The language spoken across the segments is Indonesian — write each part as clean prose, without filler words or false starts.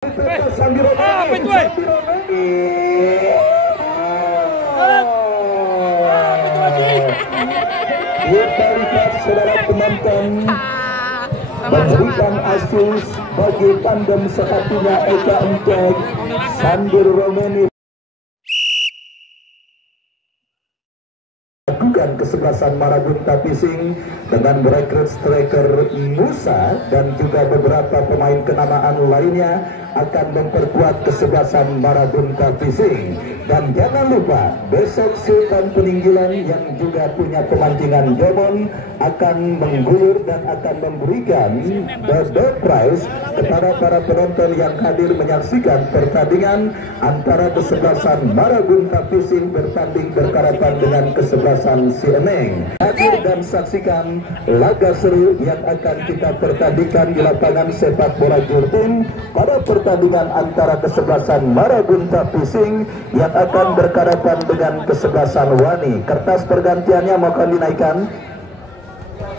Apa itu, Apa itu lagi? Kita lihat saudara penonton memberikan asis bagi tandem sehatinya Eka Encek Sandir Romeni. Lakukan kesebelasan Marabunta Pising dengan merekrut striker Musa dan juga beberapa pemain kenamaan lainnya akan memperkuat kesebelasan Marabunta Pising. Dan jangan lupa besok Sultan Peninggilan yang juga punya pemancingan Jomon akan mengguyur dan akan memberikan the door prize kepada para penonton yang hadir menyaksikan pertandingan antara kesebelasan Marabunta Pising bertanding berhadapan dengan kesebelasan Siemeng. Hadir dan saksikan laga seru yang akan kita pertandingkan di lapangan sepak bola Jurting pada pertandingan antara kesebelasan Marabunta Pising yang akan berhadapan dengan kesebelasan Wani. Kertas pergantiannya mohon dinaikkan.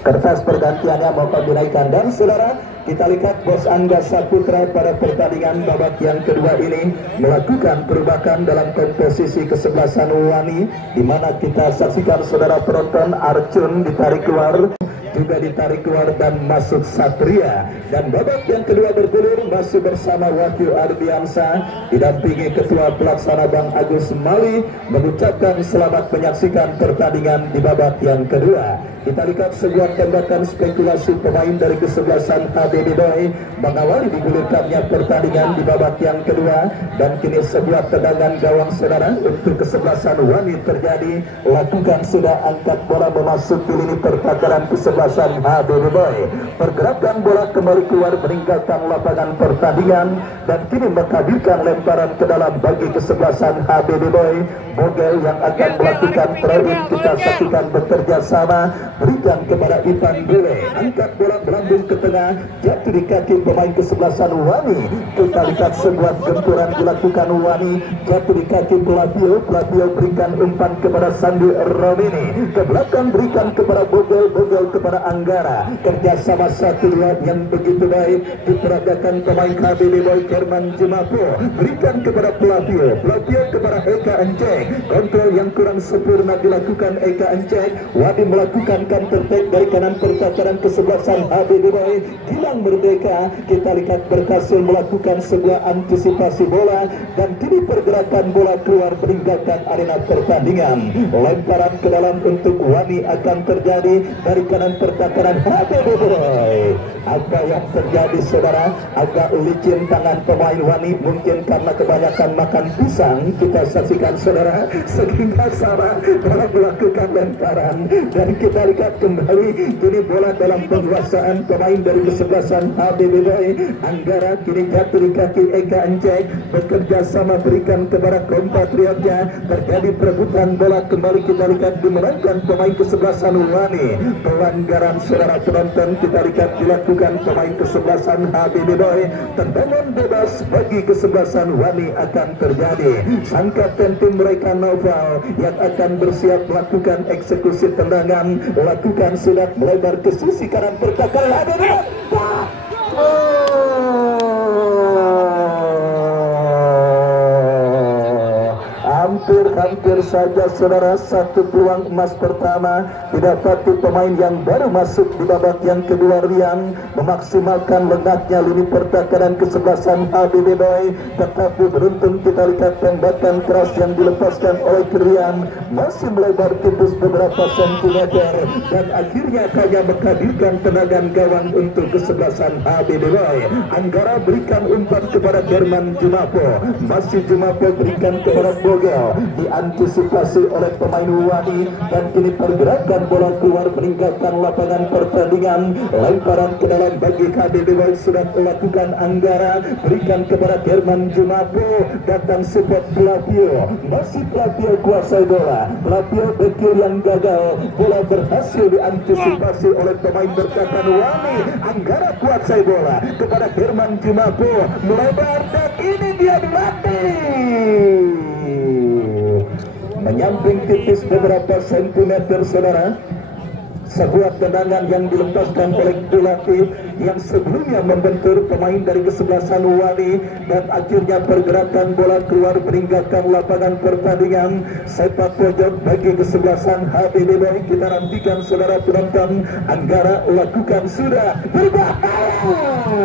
Kertas pergantiannya mohon dinaikkan. Dan saudara, kita lihat Bos Angga Saputra pada pertandingan babak yang kedua ini melakukan perubahan dalam komposisi kesebelasan Wani, di mana kita saksikan saudara penonton Arjun ditarik keluar, juga ditarik keluar dan masuk Satria. Dan babak yang kedua bergulir masih bersama Wahyu Ardiansa didampingi Ketua Pelaksana Bang Agus Mali mengucapkan selamat menyaksikan pertandingan di babak yang kedua. Kita lihat sebuah tembakan spekulasi pemain dari kesebelasan HBD Boy mengawali digulirkannya pertandingan di babak yang kedua, dan kini sebuah tendangan gawang saudara untuk kesebelasan Wani terjadi. Lakukan sudah angkat bola memasuki lini pertahanan kesebelasan HBD Boy. Pergerakan bola kembali keluar meninggalkan lapangan pertandingan dan kini menghadirkan lemparan ke dalam bagi kesebelasan HBD Boy. Bogel yang akan melakukan throw-in, kita saksikan bekerja sama, berikan kepada Ipan Bule, angkat bola melambung ke tengah, jatuh di kaki pemain kesebelasan Wani. Kita lihat sebuah gempuran dilakukan Wani, jatuh di kaki Pelapio. Pelapio berikan umpan kepada Sandi Romini, ke belakang berikan kepada Bogel, Bogel kepada Anggara. Kerjasama satu yang begitu baik diperagakan pemain HBD Boy Kerman Jumapo, berikan kepada Pelapio, Pelapio kepada Eka Encek. Kontrol yang kurang sempurna dilakukan Eka Encek. Wadi melakukan counter attack dari kanan pertahanan kesebelasan HBD Boy. Gilang Merdeka kita lihat berhasil melakukan sebuah antisipasi bola dan kini pergerakan bola keluar meninggalkan arena pertandingan. Lemparan ke dalam untuk Wani akan terjadi dari kanan pertahanan HBD Boy. Apa yang terjadi saudara? Agak licin tangan pemain Wani, mungkin karena kebanyakan makan pisang. Kita saksikan saudara, sehingga salah bola melakukan lemparan dan kita lihat kembali kini bola dalam penguasaan pemain dari kesebelasan HBD Boy. Anggara kini jatuh di kaki Eka Encek, bekerja sama berikan kepada kompatriotnya. Terjadi perebutan bola kembali, kita lihat dimenangkan pemain kesebelasan Wani. Pelanggaran saudara penonton kita lihat dilakukan pemain kesebelasan HBD Boy. Tendangan bebas bagi kesebelasan Wani akan terjadi. Sang kapten mereka Noval yang akan bersiap melakukan eksekusi tendangan, lakukan sudah melebar ke sisi kanan pertahanan. Hampir saja saudara satu peluang emas pertama didapati pemain yang baru masuk di babak yang kedua. Rian memaksimalkan lengahnya lini pertahanan kesebelasan HBD Boy, tetapi beruntung kita lihat tembakan keras yang dilepaskan oleh Rian masih melebar tipis beberapa sentimeter dan akhirnya hanya menghadirkan tendangan gawang untuk kesebelasan HBD Boy. Anggara berikan umpan kepada Derman Jumapo, masih Jumapo berikan kepada Bogel, diantisipasi oleh pemain Wani dan kini pergerakan bola keluar meninggalkan lapangan pertandingan. Lemparan ke dalam bagi HBD Boy sudah melakukan Anggara, berikan kepada Derman Jumapo, datang support Pelapio, masih Pelapio kuasai bola. Pelapio bekir yang gagal, bola berhasil diantisipasi oleh pemain bertahan Wani. Anggara kuasai bola kepada Derman Jumapo, melebar dan ini dia dilatih, menyamping tipis beberapa sentimeter saudara. sebuah tendangan yang dilepaskan oleh Dulatif yang sebelumnya membentur pemain dari kesebelasan Wani, dan akhirnya pergerakan bola keluar meninggalkan lapangan pertandingan. Sepak pojok bagi kesebelasan HBD Boy. Kita nantikan saudara penonton. Anggara lakukan sudah berbahaya.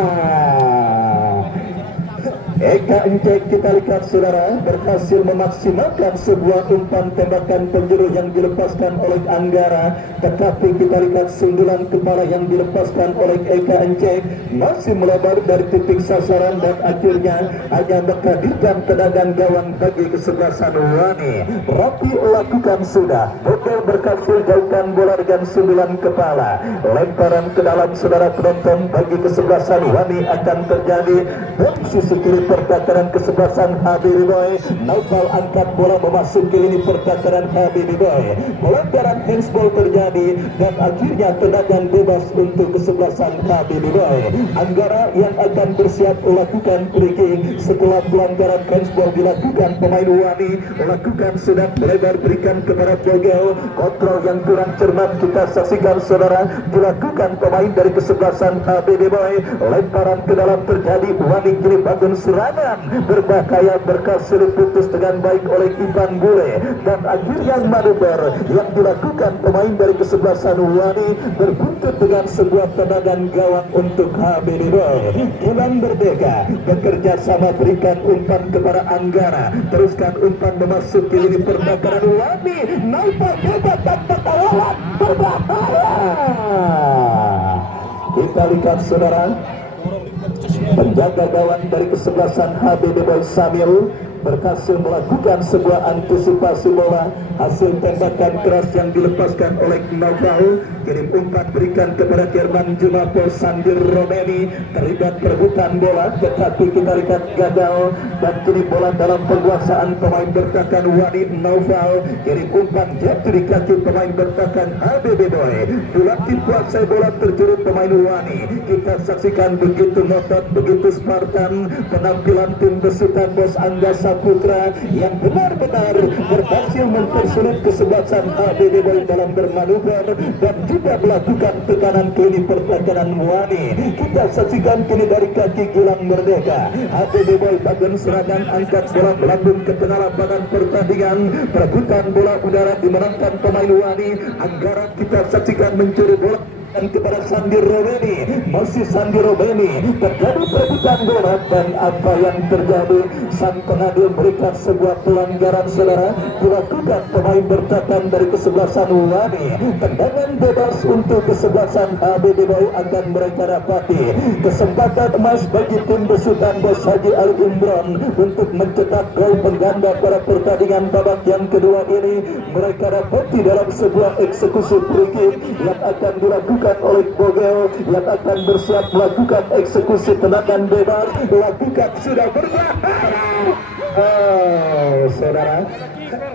Eka Encek kita lihat saudara berhasil memaksimalkan sebuah umpan tembakan penjuru yang dilepaskan oleh Anggara, tetapi kita lihat sundulan kepala yang dilepaskan oleh Eka Encek masih melebar dari titik sasaran dan akhirnya hanya menghadirkan tendangan gawang bagi kesebelasan Wani. Rapi lakukan sudah, Hotel berhasil jauhkan bola dengan sundulan kepala, lemparan ke dalam saudara penonton bagi kesebelasan Wani akan terjadi dari sisi kiri pertakaran kesebelasan HBD Boy. Naufal angkat bola memasuki lini pertakaran HBD Boy. Pelanggaran handsball terjadi dan akhirnya tendangan bebas untuk kesebelasan HBD Boy. Anggara yang akan bersiap melakukan free kick setelah pelanggaran handsball dilakukan pemain Wani. Lakukan sudah melebar berikan kepada Bogel. Kontrol yang kurang cermat kita saksikan saudara dilakukan pemain dari kesebelasan HBD Boy. Lemparan ke dalam terjadi. Wani kini bangun serangan berbahaya berhasil putus dengan baik oleh Ivan Bule, dan akhirnya manuver yang dilakukan pemain dari kesebelasan Wani berbuntut dengan sebuah tendangan gawang untuk HBD Boy. Gilang Merdeka bekerja sama berikan umpan kepada Anggara, teruskan umpan memasuki lini pertakaran Wani. Naufal hebat tanpa tawaran berbahaya. Kita lihat saudara, penjaga gawang dari kesebelasan HBD Boy Samil berhasil melakukan sebuah antisipasi bola. Hasil tembakan keras yang dilepaskan oleh Naufal, kirim umpan berikan kepada Jerman Jumapo. Sandir Romeni terlibat perebutan bola tetapi kita lihat gagal, dan kini bola dalam penguasaan pemain bertahan Wani. Naufal kirim umpan jatuh di kaki pemain bertahan HBD Boy. Dulatif kuasai bola terjurut pemain Wani. Kita saksikan begitu ngotot, begitu Spartan penampilan tim besutan Bos Angga Saputra yang benar-benar berhasil mempersulit kesebelasan HBD Boy dalam bermanuver dan juga melakukan tekanan ke lini pertahanan Wani. Kita saksikan kini dari kaki Gilang Merdeka. HBD Boy bangun serangan, angkat bola melambung ke tengah lapangan pertandingan. Perebutan bola udara dimenangkan pemain Wani. Anggara kita saksikan mencuri bola kepada Sandir Romeni. Masih Sandir Romeni terjadi perebutan bola, dan apa yang terjadi, sang pengadil memberikan sebuah pelanggaran saudara dilakukan pemain bertahan dari kesebelasan Wani. Tendangan bebas untuk kesebelasan HBD Boy akan mereka dapati. Kesempatan emas bagi tim besutan Bos Haji Al Imron untuk mencetak gol pengganda pada pertandingan babak yang kedua ini. Mereka dapati dalam sebuah eksekusi free kick yang akan dilakukan oleh Bogel, yang akan bersiap melakukan eksekusi tendangan bebas. Lakukan sudah berbahaya. Saudara,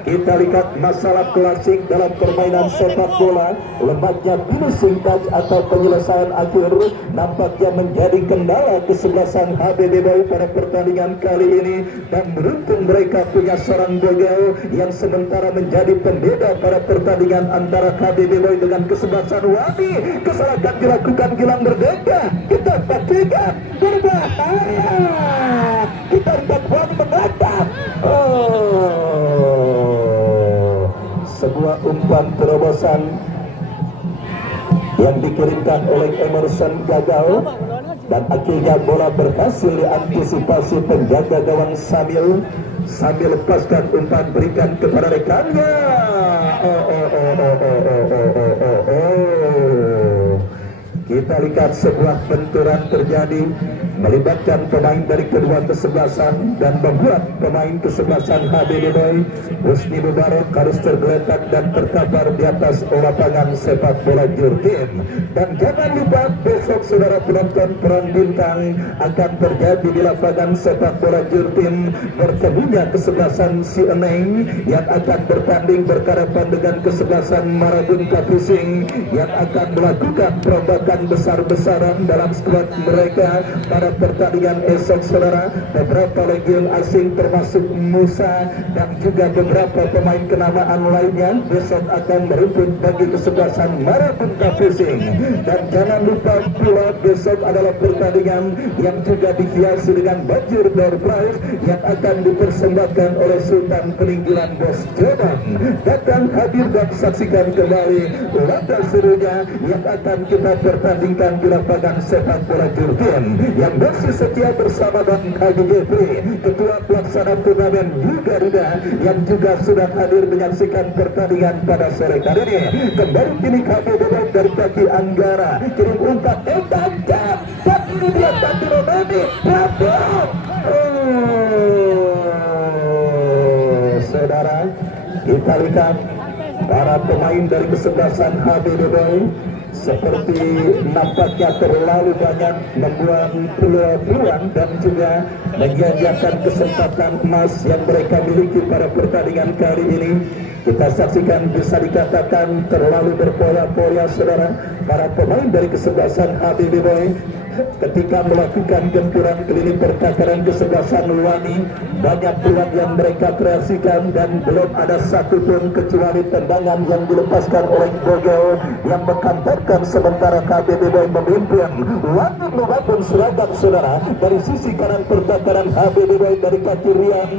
kita lihat masalah klasik dalam permainan sepak bola, lemahnya finishing touch atau penyelesaian akhir nampaknya menjadi kendala kesebelasan HBD Boy pada pertandingan kali ini, dan beruntung mereka punya seorang Bogel yang sementara menjadi pembeda pada pertandingan antara HBD Boy dengan kesebelasan Wani. Kesalahan dilakukan Gilang Merdeka. Kita saksikan berbahaya. Kita lihat Wani mengangkat. Sebuah umpan terobosan yang dikirimkan oleh Emerson gagal, dan akhirnya bola berhasil diantisipasi penjaga gawang Samil. Sambil lepaskan umpan berikan kepada rekannya. Kita lihat sebuah benturan terjadi melibatkan pemain dari kedua kesebelasan dan membuat pemain kesebelasan HBD Boy Husni Mubarak harus tergeletak dan terkapar di atas lapangan sepak bola Jurtim. Dan jangan lupa besok saudara penonton Perang Bintang akan terjadi di lapangan sepak bola Jurtim, bertemunya kesebelasan Si Eneng yang akan bertanding berhadapan dengan kesebelasan Marabunta Pusing yang akan melakukan perombakan besar-besaran dalam skuad mereka pada pada pertandingan esok saudara. Beberapa legion asing termasuk Musa dan juga beberapa pemain kenamaan lainnya besok akan merumput bagi kesebelasan Marabunta Fishing. Dan jangan lupa pula besok adalah pertandingan yang juga dihiasi dengan banjir door prize yang akan dipersembahkan oleh Sultan Peninggalan Bos Jodan. Datang hadir dan saksikan kembali laga serunya yang akan kita pertandingkan di lapangan sepak bola Jurgen yang masih setia bersama dan Haji Jeffrey, ketua pelaksana turnamen Garuda yang juga sudah hadir menyaksikan pertandingan pada sore kali ini. Kembali kini kami bebas dari kaki Anggara, kirim umpan dapat ini dia Tati Romani, saudara, kita lihat para pemain dari kesebelasan HBDBOY seperti nampaknya terlalu banyak membuat peluang dan juga menyanyiakan kesempatan emas yang mereka miliki pada pertandingan kali ini. Kita saksikan bisa dikatakan terlalu berpola-pola saudara para pemain dari kesebelasan HBDBOY ketika melakukan gempuran keliling pertakaran kesebelasan Luani. Banyak peluang yang mereka kreasikan dan belum ada satupun kecuali tendangan yang dilepaskan oleh Bogel yang mengkantorkan sementara HBDBOY memimpin. Luani membangun seragam saudara dari sisi kanan pertakaran HBDBOY dari kaki Rian.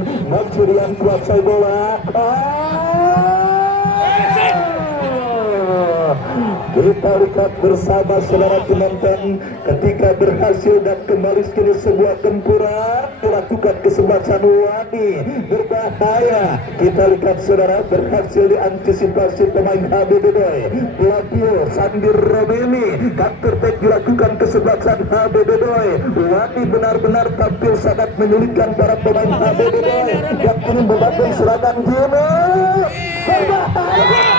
Rian kuasai bola. Kita lihat bersama saudara penonton ketika berhasil dan kembali sekali sebuah gempuran dilakukan kesebelasan Luani berbahaya. Kita lihat saudara berhasil diantisipasi pemain HBDBOY. Pelapio Sandir Robeni counter attack dilakukan kesebelasan HBDBOY. Luani benar-benar tampil sangat menyulitkan para pemain HBDBOY yang kini membangun serangan Jimmy. Berbahaya.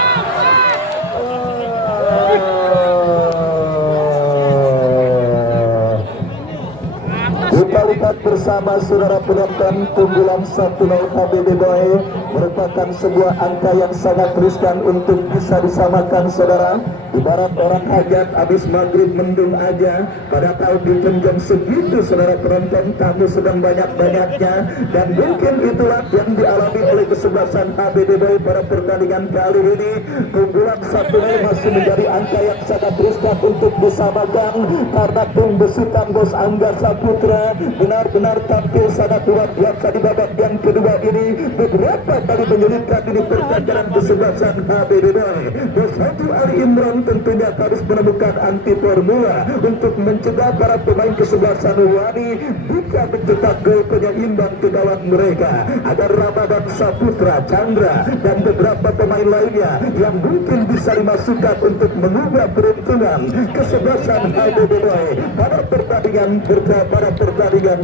Kita lihat bersama saudara penonton, keunggulan 1-0 HBDBOY merupakan sebuah angka yang sangat riskan untuk bisa disamakan saudara. Ibarat orang hajat habis maghrib mendung aja, pada tahu digenjam segitu saudara penonton, tamu sedang banyak-banyaknya. Dan mungkin itulah yang dialami oleh kesebelasan HBDBOY pada pertandingan kali ini. Keunggulan 1-0 masih menjadi angka yang sangat riskan untuk disamakan karena tim besutan Bos Angga Saputra benar-benar tampil sangat luar biasa di babak yang kedua ini. Beberapa kali menyulitkan ini pertandingan kesebelasan HBDBOY. Bos Haji Ali Imran tentunya harus menemukan anti formula untuk mencegah para pemain kesebelasan Luani bisa mencetak gol penyeimbang ke gawang mereka agar Ramadan Saputra, Chandra dan beberapa pemain lainnya yang mungkin bisa dimasukkan untuk mengubah peruntungan kesebelasan HBDBOY pada pertandingan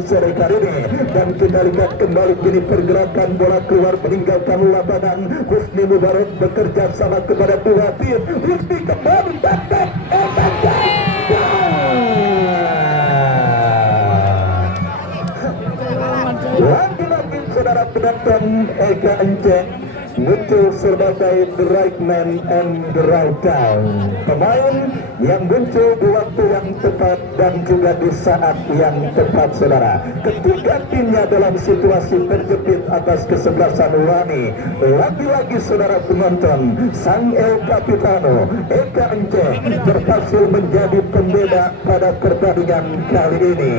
sore kali ini. Dan kita lihat kembali kini pergerakan bola keluar meninggalkan lapangan. Husni Mubarak bekerja sama kepada dua tim. Husni kembali dapat lagi-lagi saudara penonton, Eka Enceng muncul sebagai the right man and the right time. Pemain yang muncul di waktu yang tepat dan juga di saat yang tepat saudara. Ketika timnya dalam situasi terjepit atas kesebelasan Luani, lagi-lagi saudara penonton, sang El Capitano Eka Enceng berhasil menjadi pembeda pada pertandingan kali ini.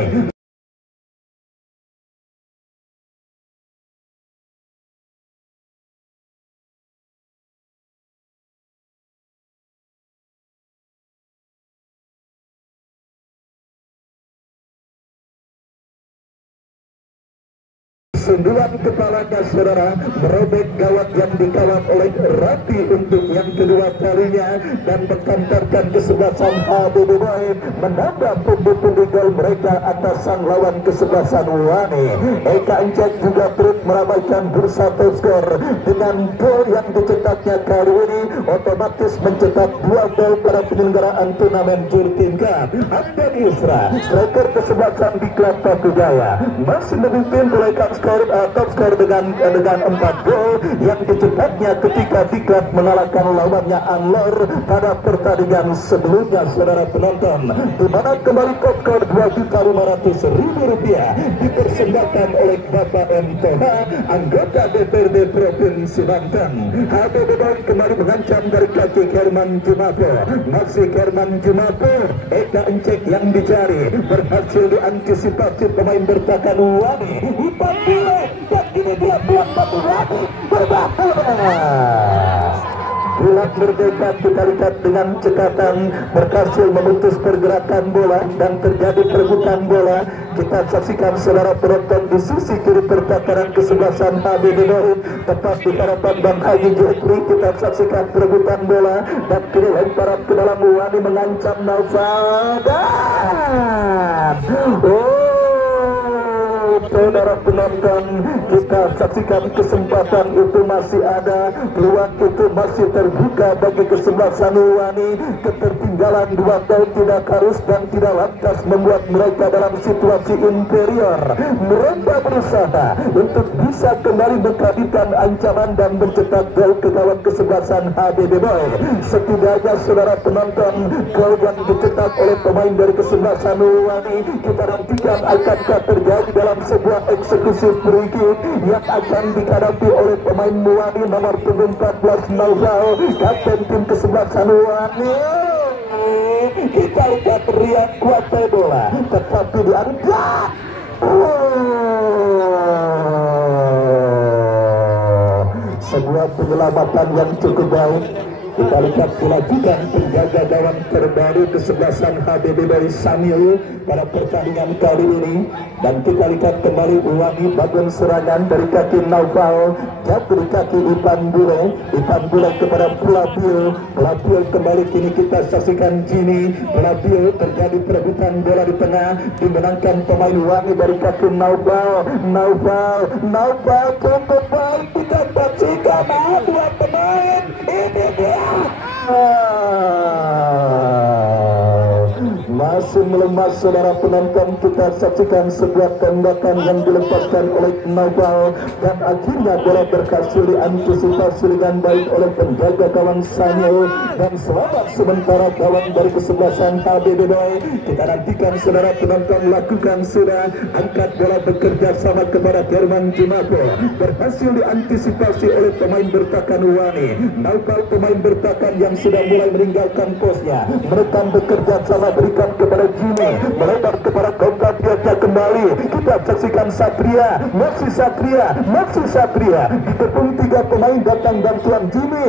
Sundulan kepalanya saudara merobek gawat yang dikawal oleh Rati untuk yang kedua kalinya dan mengkantarkan kesebelasan HBDBOY menambah pundi-pundi gol mereka atas sang lawan kesebelasan Luani. Eka Enceng juga turut meramaikan bursa top skor dengan gol yang dicetaknya kali ini otomatis mencetak 2 gol pada penyelenggaraan turnamen Jurgen Cup. Abdan Isra striker kesebelasan di klub Batu Jaya masih memimpin menaikkan skor top skor dengan 4 gol yang dicetaknya ketika Diklat mengalahkan lawannya Anlor pada pertandingan sebelumnya, saudara penonton, di mana kembali top skor Rp2.500.000 dipersembahkan oleh Bapak M. Toha, anggota DPRD Provinsi Banten. HBB Boy kembali mengancam dari kaki Herman Jumapo, masih Herman Jumapo, Eka Encek yang dicari, berhasil diantisipasi pemain bertahan Wani, Ipapile, dan kini dia pelan-pelan Wani berbahaya. Bulat Merdeka kita lihat dengan cekatan berhasil memutus pergerakan bola dan terjadi perebutan bola. Kita saksikan saudara penonton di sisi kiri pertahanan kesebelasan HBB Boy tepat di hadapan Bang Haji Jekri. Kita saksikan perebutan bola dan kini lemparan ke dalam Wani mengancam Naufal dan saudara penonton, kita saksikan kesempatan itu masih ada, peluang itu masih terbuka bagi kesebelasan Wani. Ketertinggalan 2 gol tidak harus dan tidak lantas membuat mereka dalam situasi inferior. Mereka berusaha untuk bisa kembali menghadirkan ancaman dan mencetak gol ke gawang kesebelasan HBB Boy. Setidaknya saudara penonton, gol yang dicetak oleh pemain dari kesebelasan Wani kita nantikan akankah terjadi dalam sebuah eksekusi free kick yang akan dihadapi oleh pemain Wani nomor 14 Naufal, kapten tim kesebelasan Wani. Kita lihat riak kuatai bola tetapi diangkat. Sebuah penyelamatan yang cukup baik. Kita lihat dilakukan penjaga gawang terbaru kesebelasan HBB Boy Samil pada pertandingan kali ini, dan kita lihat kembali Wani bagian serangan dari kaki Naufal, jatuh di kaki Ipan Bule kepada Pelapil kembali. Kini kita saksikan Jimmy Pelapil, terjadi perebutan bola di tengah, dimenangkan pemain Wani dari kaki Naufal cukup baik. Kita saksikan dua pemain ini dia masih melemah, saudara penonton. Kita saksikan sebuah tembakan yang dilepaskan oleh Naufal dan akhirnya bola berhasil diantisipasi dengan baik oleh penjaga gawang Sanyo dan selamat sementara gawang dari kesebelasan HBB Boy. Kita nantikan saudara penonton lakukan sudah angkat bola bekerja sama kepada Herman Jumapo, berhasil diantisipasi oleh pemain bertahan Wani. Naufal pemain bertahan yang sudah mulai meninggalkan posnya, mereka bekerja sama berikan kepada Jimmy, melebar kepada Kompak Biasa kembali. Kita saksikan Satria, masih Satria ditepung 3 pemain datang bantuan Jimmy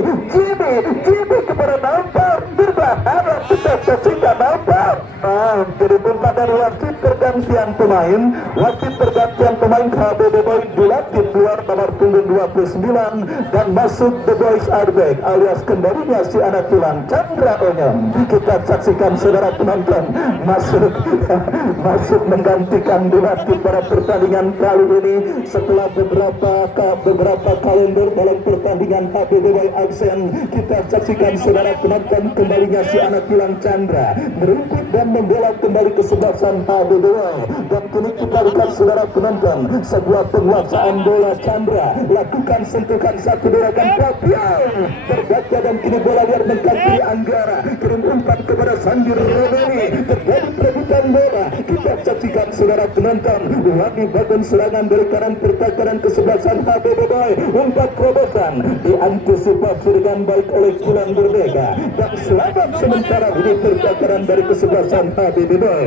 kepada Naufal berbahaya. Kita saksikan Naufal jadi pada wasit pergantian pemain HBB Boy dilatih keluar nomor punggung 29 dan masuk The Boys Arbek alias kembalinya si anak tulang Chandra Onyong. Kita saksikan saudara penonton masuk menggantikan dilatih pada pertandingan kali ini setelah beberapa kalender dalam pertandingan HBB Boy absen. Kita saksikan saudara penonton kembalinya si anak tulang Chandra merumput dan membela kembali kesebelasan HBB Boy. Dan kini kita lihat saudara penonton sebuah penguasaan bola. Chandra lakukan sentuhan satu gerakan Fabian terbaca dan kini bola liar mengganti Anggara, kirim umpan kepada Sandir Romani, terjadi perebutan bola. Kita saksikan saudara penonton Wani bagian serangan dari kanan pertahanan kesebelasan HBB Boy, umpan terobosan diantisipasi dengan baik oleh Kulan Merdeka dan selamat sementara ini pertahanan dari kesebelasan HBB Boy.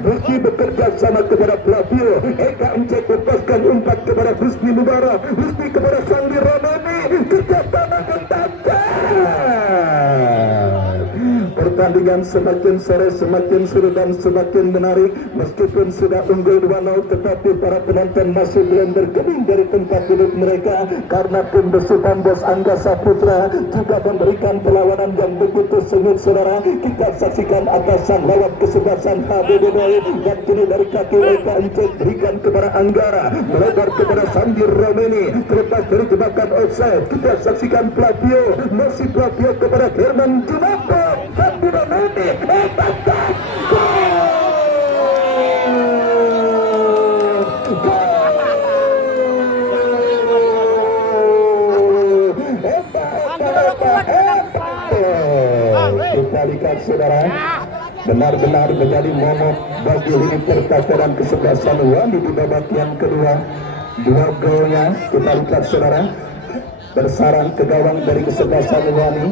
Rizky bekerja sama kepada Flavio, Eka Encek lepaskan umpan kepada Husni Mubarak, Husni kepada Sandi Romani, kerjasama mentancap. Pertandingan semakin sore semakin seru dan semakin menarik. Meskipun sudah unggul 2-0 tetapi para penonton masih belum bergeming dari tempat duduk mereka karena tim besutan Bos Angga Saputra juga memberikan perlawanan yang begitu sengit. Saudara, kita saksikan atasan lawan kesebelasan HBB Boy dan kini dari kaki Eka Encek berikan kepada Anggara, melebar kepada Sandir Romani, terlepas dari jebakan offside. Kita saksikan Flavio, masih Flavio kepada Herman Jumapo, Sandir Romani, kita lihat saudara, benar-benar menjadi momok bagi lini pertahanan kesebelasan Wani di babak yang kedua. Dua golnya kita lihat saudara, bersarang ke gawang dari kesebelasan Wani.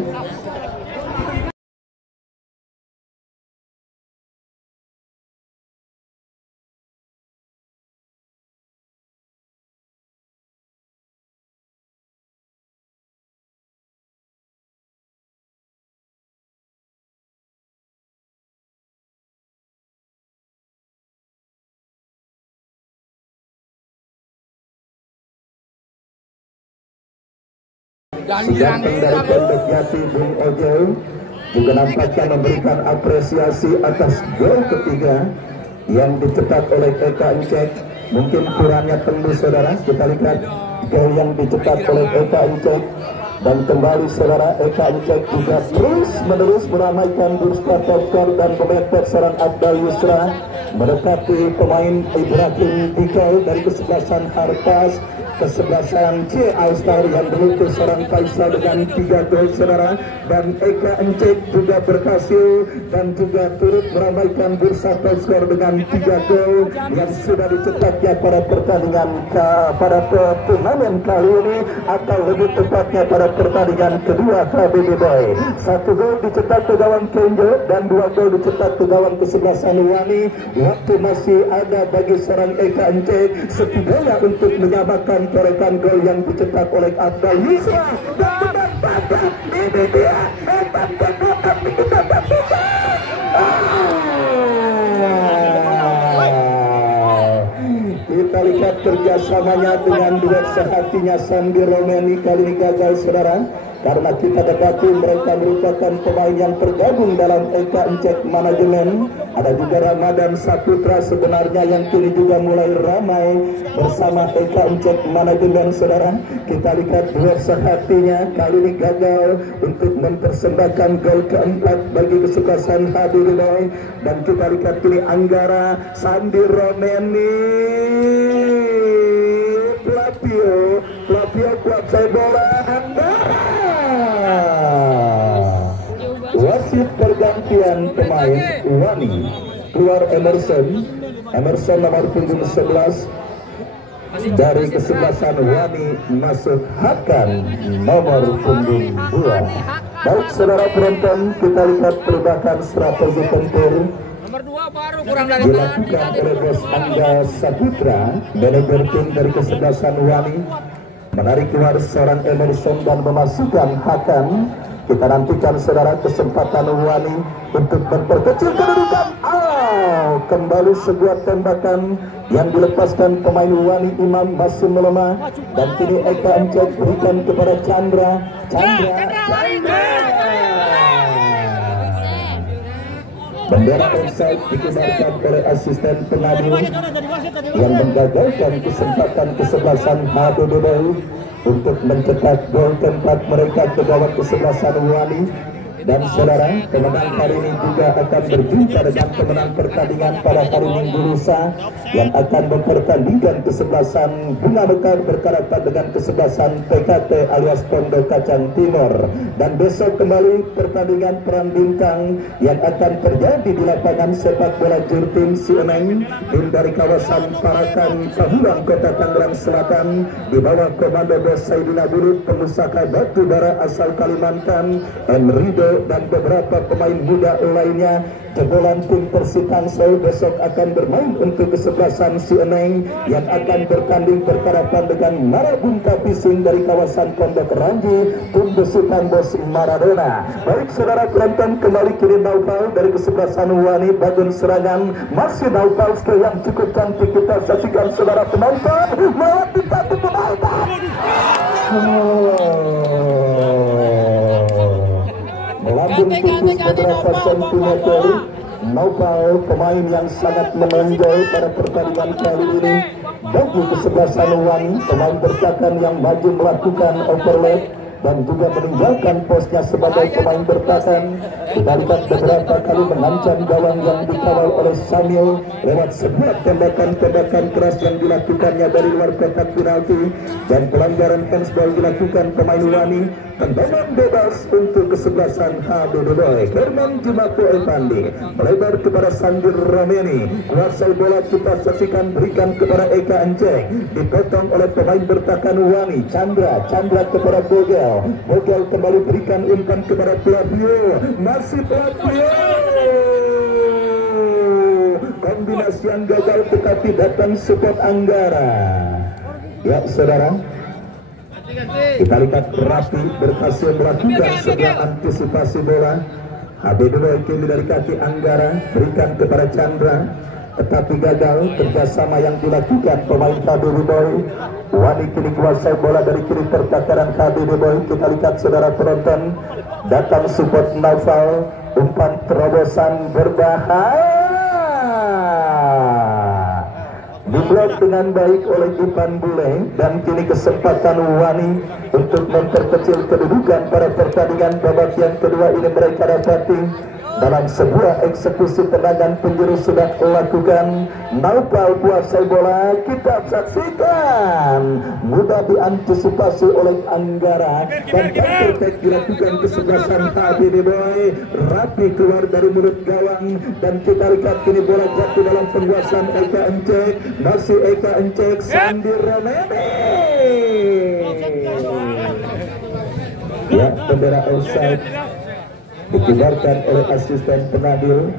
Sedangkan dari Pondok Jati Bung Ojo juga nampaknya memberikan apresiasi atas gol ketiga yang dicetak oleh Eka Encek. Mungkin kurangnya tembus saudara, kita lihat gol yang dicetak oleh Eka Encek. Dan kembali saudara, Eka Encek juga terus menerus meramaikan bursa topskor dan pemepet serang Abdal Yusra mendekati pemain Ibrahim Dikau dari kesebelasan Harpas. Kesebelasan C All-Star yang menutup seorang Faisal dengan 3 gol saudara, dan Eka Encek juga berhasil dan juga turut meramaikan bursa topskor dengan 3 gol yang sudah dicetaknya pada pertandingan pada turnamen kali ini, atau lebih tepatnya pada pertandingan kedua KBB Boy. 1 gol dicetak ke gawang Kenjo dan 2 gol dicetak ke gawang kesebelasan Wani. Waktu masih ada bagi seorang Eka Encek setidaknya untuk menyamakan torekan gol yang dicetak oleh Abdal Yusra. Dan benar pada ini dia hebat kedua kami kita dapat. Kita lihat kerjasamanya dengan duet sehatinya Sandi Romeni kali ini gagal saudara, karena kita dapati mereka merupakan pemain yang tergabung dalam Eka Encek Manajemen. Ada juga Ramadan Saputra sebenarnya yang kini juga mulai ramai bersama Eka Encek Manajemen saudara. Kita lihat duet sehatinya kali ini gagal untuk mempersembahkan gol keempat bagi kesuksesan Habibi. Dan kita lihat kini Anggara Sandi Romeni Flavio kuasai bola Anggara. Wasit pergantian pemain Wani, keluar Emerson nomor punggung 11, dari kesebelasan Wani masuk Hakan nomor punggung 2. Baik saudara penonton, kita lihat perubahan strategi tempur Nomor 2 baru kurang dari dilakukan oleh Bos Angga Saputra, manajer tim dari kesebelasan Wani, menarik keluar seorang Emerson dan memasukkan Hakan. Kita nantikan saudara kesempatan Wani untuk memperkecil kedudukan. Kembali sebuah tembakan yang dilepaskan pemain Wani Imam masih melemah, dan kini Eka Encek berikan kepada Chandra. Bendera offside dikeluarkan oleh asisten pengadil yang menggagalkan kesempatan kesebelasan HBB untuk mencetak gol keempat mereka ke gawang kesebelasan Wani. Dan saudara, pemenang hari ini juga akan berjumpa dengan pemenang pertandingan pada hari Minggu lusa yang akan mempertandingkan kesebelasan Bunga Mekar berhadapan dengan kesebelasan PKT alias Pondok Kacang Timur. Dan besok kembali pertandingan peran bintang yang akan terjadi di lapangan sepak bola Jurtim Sieneng, tim dari kawasan Parakan Pahulang Kota Tangerang Selatan di bawah komando Bos Saidina Burut, pengusaha batu bara asal Kalimantan, Emrido dan beberapa pemain muda lainnya. Jebolan tim Persib Tangsel besok akan bermain untuk kesebelasan Sieneng yang akan bertanding berhadapan dengan Marabunta Pising dari kawasan Pondok Ranji, tim besutan Bos Maradona. Baik saudara penonton, kembali kini Naufal dari kesebelasan Wani Badun serangan, masih Naufal yang cukup cantik kita saksikan saudara penonton. Melati satu penonton. Melambung putus beberapa sentimeter. Naufal, pemain yang sangat menonjol pada pertandingan kali ini bagi kesebelasan Wani, pemain bertahan yang maju melakukan overlap dan juga meninggalkan posnya sebagai pemain bertahan. Kita lihat beberapa kali mengancam gawang yang dikawal oleh Samil lewat sebuah tembakan-tembakan keras yang dilakukannya dari luar kotak penalti, dan pelanggaran handsball dilakukan pemain Wani. Tendangan bebas untuk kesebelasan HBD Boy. Herman Jumapo Evandi melebar kepada Sandir Romeni. Kuasai bola kita saksikan, berikan kepada Eka Enceng, dipotong oleh pemain bertahan Wani. Chandra kepada Bogel kembali berikan umpan kepada Flavio, masih Flavio. Kombinasi yang gagal tetapi datang support Anggara. Ya saudara, kita lihat Rapi berhasil melakukan sebuah antisipasi bola. HBD Boy kini dari kaki Anggara, berikan kepada Chandra, tetapi gagal kerjasama yang dilakukan pemain HBD Boy. Wani kini kuasai bola dari kiri pertakaran HBD Boy. Kita lihat saudara penonton, datang support Naufal, umpan terobosan berbahaya, diblok dengan baik oleh Ipan Bule, dan kini kesempatan Wani untuk memperkecil kedudukan pada pertandingan babak yang kedua ini mereka dapati dalam sebuah eksekusi tendangan penjuru sudah lakukan. Naufal kuasai bola, kita saksikan, mudah diantisipasi oleh Anggara, dan perfect dilakukan kesebelasan HBD Boy. Rapi keluar dari mulut gawang, dan kita lihat kini bola jatuh dalam penguasaan Eka Encek, masih Eka Encek, Sandir Romeni. Ya, bendera offside dikibarkan oleh asisten penadil,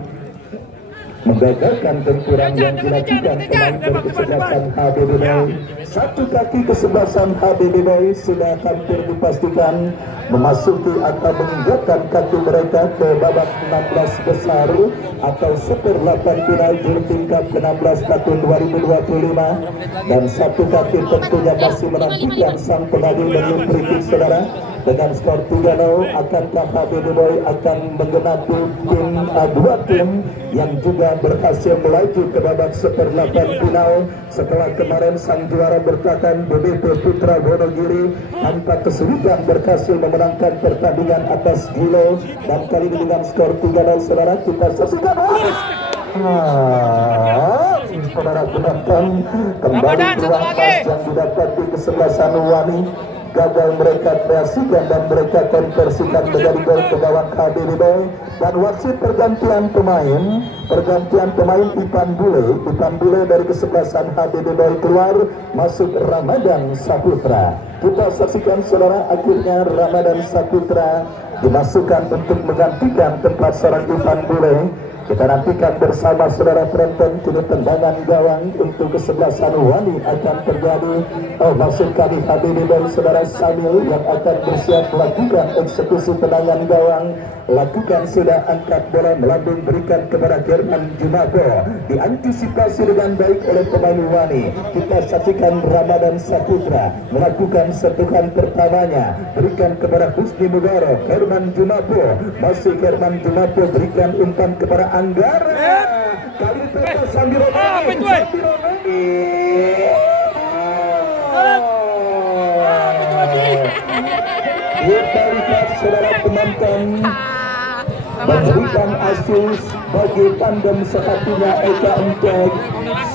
menggagalkan benturan yang dilakukan pemain dari kesebelasan HBD Boy. Satu kaki kesebelasan HBD Boy sudah hampir dipastikan memasuki atau menginjakkan kaki mereka ke babak 16 besar atau Super 8 final Julting Cup ke-16 tahun 2025, dan satu kaki tentunya masih menantikan sang pengadil dari free saudara. Dengan skor 3-0, akankah HBD Boy akan menggenapi dua tim yang juga berhasil melaju ke babak Super 8 final setelah kemarin sang juara bertahan BBP Putra Wonogiri tanpa kesulitan berhasil memenangkan pertandingan atas Gilo, dan kali ini dengan skor 3-0 saudara. Kita saksikan saudara penonton, kembali peluang pas yang didapat di kesebelasan Wani, gagal mereka kreasikan dan mereka konversikan menjadi gol ke gawang HBD Boy. Dan wasit pergantian pemain Ipan Bule dari kesebelasan HBD Boy keluar, masuk Ramadan Saputra. Kita saksikan saudara, akhirnya Ramadan Saputra dimasukkan untuk menggantikan tempat seorang Ipan Bule. Kita nantikan bersama saudara penonton, kini tendangan gawang untuk kesebelasan Wani akan terjadi. Masuk kali HBD Boy saudara Samil yang akan bersiap melakukan eksekusi tendangan gawang. Lakukan sudah, angkat bola melambung, berikan kepada Herman Jumapo, diantisipasi dengan baik oleh pemain Wani. Kita saksikan Ramadan Saputra melakukan sentuhan pertamanya, berikan kepada Husni Mugaro. Herman Jumapo, masih Herman Jumapo, berikan umpan kepada Anggara. Kali itu Sandir Romeni. Kita lihat saudara penonton, memberikan asis bagi tandem sehatinya Eka Encek.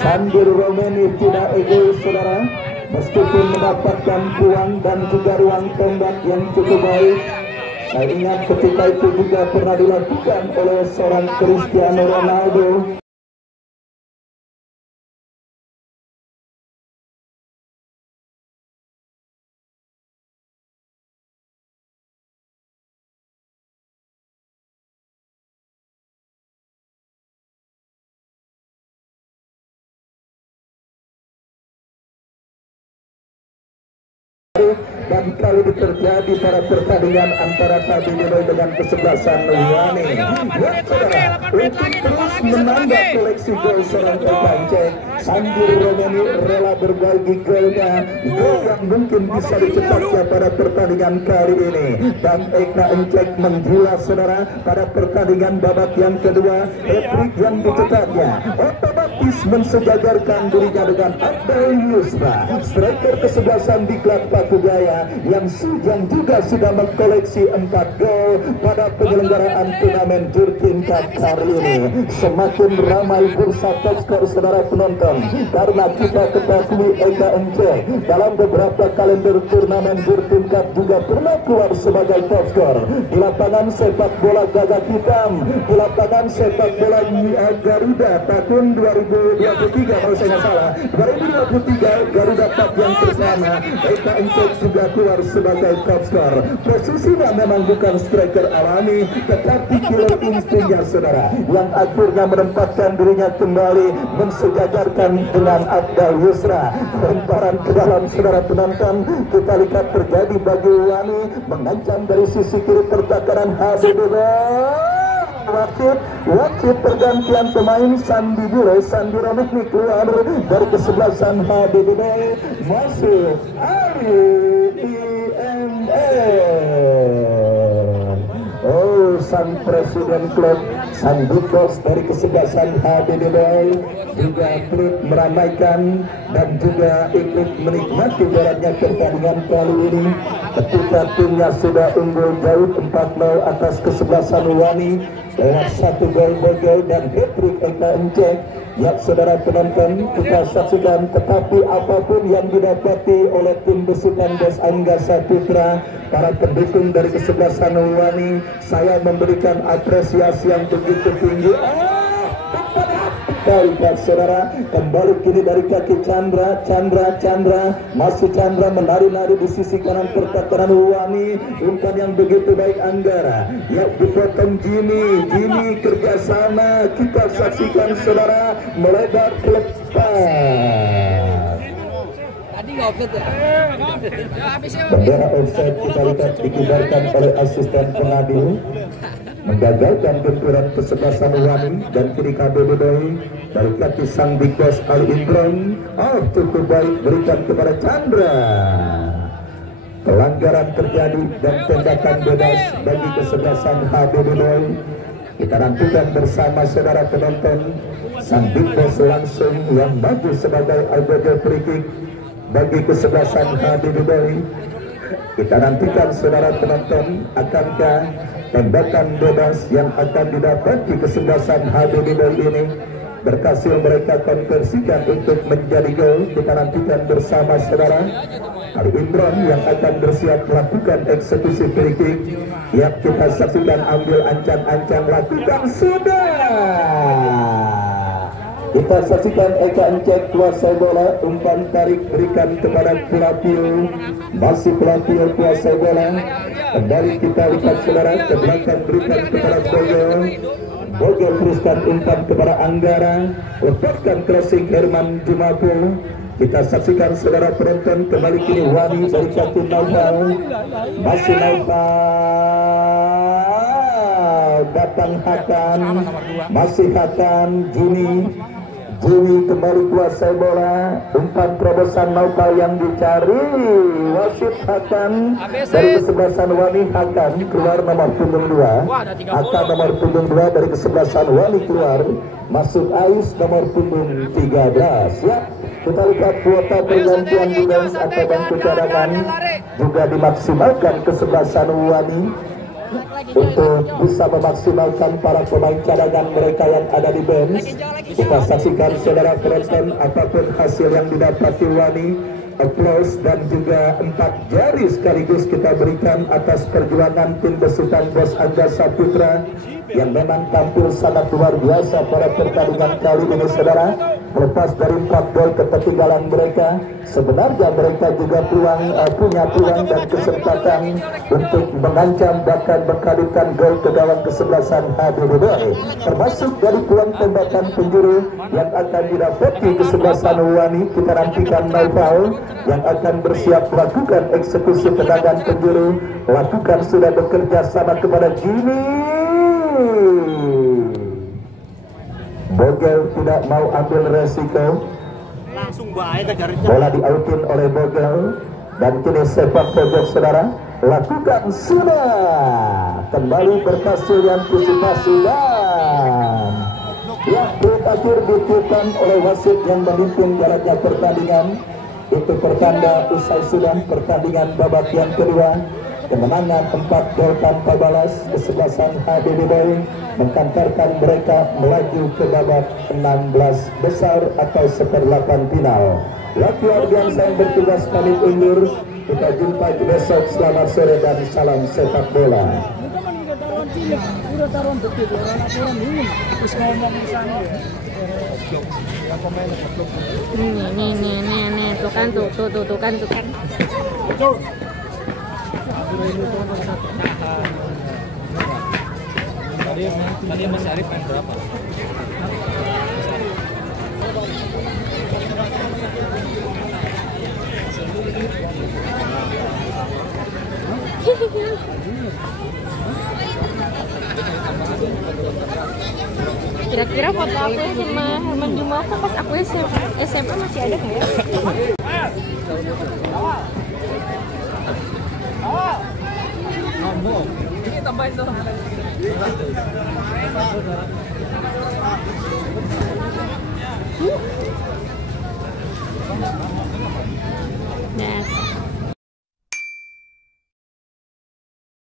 Sandir Romeni tidak egois saudara, meskipun mendapatkan peluang dan juga ruang tembak yang cukup baik. Saya ingat ketika itu juga pernah dilakukan oleh seorang Cristiano Ronaldo. Dan kali ini terjadi pada pertandingan antara HBD Boy dengan kesebelasan Wani. Untuk terus menambah koleksi gol seorang Eka Encek, Sandir Romeni rela berbagi golnya, gol yang mungkin bisa dicetaknya pada pertandingan kali ini. Dan Eka Encek menggila saudara pada pertandingan babak yang kedua, hat-trick yang dicetaknya. praktis mensejajarkan dirinya dengan Abdul Yusra, striker kesebelasan di klub Batu Jaya yang juga sudah mengkoleksi 4 gol pada penyelenggaraan turnamen Jurtin Cup kali ini. Semakin ramai bursa topskor saudara penonton karena kita ketahui Eka Ence dalam beberapa kalender turnamen Jurtin Cup juga pernah keluar sebagai topskor di lapangan sepak bola Gagak Hitam, di lapangan sepak bola Garuda tahun 2023 kalau saya nggak salah, 2023 Garuda Cup yang pertama Eka Ence juga keluar sebagai topskor. Posisinya memang bukan striker alami tetapi killer instingnya saudara yang akhirnya menempatkan dirinya kembali mensejajarkan dengan Abdul Yusra. Lemparan ke dalam saudara penonton, kita lihat terjadi bagi Wani mengancam dari sisi kiri pertahanan HBDB. Wasit pergantian pemain Sandi Romehni keluar dari kesebelasan HBDB, masuk Ali sang presiden klub Sandi Bos dari kesebelasan HBDB juga turut meramaikan dan juga ikut menikmati jalannya pertandingan kali ini ketika timnya sudah unggul jauh 4-0 atas kesebelasan Wani dengan 1 gol Bogel dan hat-trick Eka Ence yang saudara penonton kita saksikan. Tetapi apapun yang didapati oleh tim besutan Bos Angga Saputra, para pendukung dari kesebelasan Wani, saya memberikan apresiasi yang begitu tinggi. Lihat saudara, kembali kini dari kaki Chandra, masih Chandra menari-nari di sisi kanan pertahanan Wani. Umpan yang begitu baik Anggara, ya dipotong Jimmy kerjasama, kita saksikan saudara, melebar ke lepas. Tadi nggak offset ya? Bendera offset kita lihat dikibarkan oleh asisten pengadil, menggagalkan benturan kesebelasan Wani dan kiri KBBB dari kaki sang Big Boss Ali Imron. Cukup baik berikan kepada Chandra. Pelanggaran terjadi dan tembakan bebas bagi kesebelasan HBBB. Kita nantikan bersama saudara penonton, sang Big Boss langsung yang maju sebagai arbiter free kick bagi kesebelasan HBBB. Kita nantikan saudara penonton, akankah tembakan bebas yang akan didapati kesebelasan HBDB ini berhasil mereka konversikan untuk menjadi gol. Kita nantikan bersama saudara. Ali Imron yang akan bersiap melakukan eksekusi free kick yang kita saksikan, ambil ancang-ancang, lakukan sudah. Kita saksikan Eka Ence kuasai bola, umpan tarik berikan kepada Pelapil, masih Pelapil kuasai bola. Kembali kita lihat saudara, ke belakang berikan kepada Bogel teruskan umpan kepada Anggara, lepaskan crossing Herman Jumapo. Kita saksikan saudara penonton, kembali kini Wani dari kaki Naufal, masih Naufal, datang Hakan, masih Hakan, Juni kembali kuasai bola, umpan terobosan Naufal yang dicari, wasit Hakan dari kesebelasan Wani. Hakan keluar nomor punggung 2, Hakan nomor punggung 2 dari kesebelasan Wani keluar, masuk Ais nomor punggung 13. Ya, kita lihat kuota pergantian defense atau bangku cadangan juga dimaksimalkan kesebelasan Wani untuk bisa memaksimalkan para pemain cadangan mereka yang ada di bench. Kita saksikan saudara penonton, apapun hasil yang didapati Wani, aplaus dan juga 4 jari sekaligus kita berikan atas perjuangan tim besutan Bos Angga Saputra yang memang tampil sangat luar biasa pada pertandingan kali ini saudara. Lepas dari 4 gol ketertinggalan mereka, sebenarnya mereka juga punya peluang dan kesempatan untuk mengancam bahkan mengkalikan gol ke dalam kesebelasan HBDB, termasuk dari peluang tembakan penjuru yang akan didapati kesebelasan Wani. Kita nantikan Naufal yang akan bersiap melakukan eksekusi tendangan penjuru, lakukan sudah bekerja sama kepada Jimmy. Bogel tidak mau ambil resiko, bola diautin oleh Bogel dan kini sepak pojok saudara, lakukan sudah, kembali berhasil antisipasi dan Ya, terakhir ditentukan oleh wasit yang memimpin jalannya pertandingan. Itu pertanda usai sudah pertandingan babak yang kedua. Kemenangan 4 gol tanpa balas kesebelasan HBD Boy mengkantarkan mereka melaju ke babak 16 besar atau seperlapan final. Waktu audiens yang bertugas kami undur. Kita jumpa besok. Selamat sore dan salam sepak bola. Udah taruhan betul orang ini terus ngomong di sana ya. Nih, tuh kan. Betul. Tadi Mas Arif main berapa? Kira-kira foto aku sama Herman Jumalko pas aku SMP masih ada nggak ya? Ngomong. Ini tambahin dong.